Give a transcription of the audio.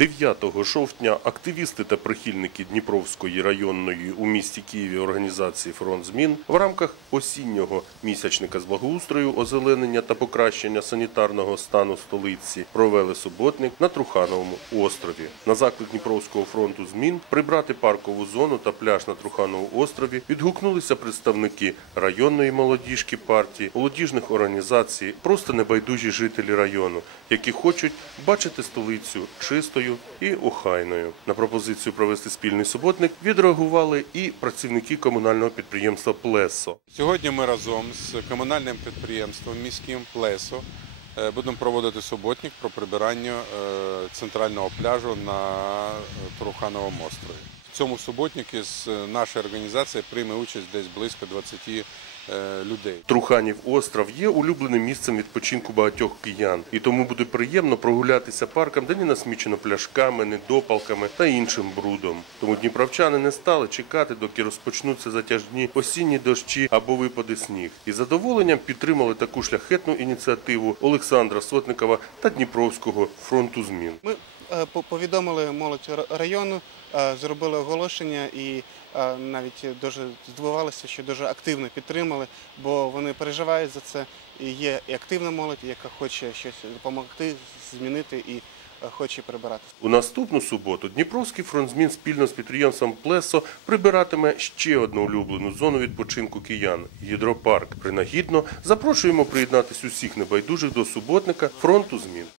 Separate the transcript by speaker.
Speaker 1: 9 жовтня активісти та прихильники Дніпровської районної у місті Києві організації Фронт змін в рамках осіннього місячника з благоустрою, озеленення та покращення санітарного стану столиці провели суботник на Трухановому острові. На заклик Дніпровського фронту змін прибрати паркову зону та пляж на Трухановому острові відгукнулися представники районної молодіжки партії, молодіжних організацій, просто небайдужі жителі району, які хочуть бачити столицю чистою і охайною. На пропозицію провести спільний суботник відреагували і працівники комунального підприємства Плесо.
Speaker 2: Сьогодні ми разом з комунальним підприємством міським Плесо е, будемо проводити суботник про прибирання е, центрального пляжу на е, Турухановому острові. В цьому суботнику з е, нашої організації прийме участь десь близько 20 е, людей.
Speaker 1: Труханів остров є улюбленим місцем відпочинку багатьох киян, і тому буде приємно прогулятися парком, де не насмічено пляшками, недопалками та іншим брудом. Тому дніпровчани не стали чекати, доки розпочнуться затяжні осінні дощі або випаде сніг. І задоволенням підтримали таку шляхетну ініціативу Олександра Сотникова та Дніпровського фронту змін.
Speaker 3: Ми повідомили молодь району, е, зробили оголошення і е, навіть дуже здивувалися, що дуже активно підтримали, бо вони переживають за це. Є і активна молодь, яка хоче щось допомогти, змінити і е, хоче прибирати.
Speaker 1: У наступну суботу Дніпровський фронт змін спільно з підприємством Плесо прибиратиме ще одну улюблену зону відпочинку киян гідропарк. Принагідно запрошуємо приєднатись усіх небайдужих до суботника фронту змін.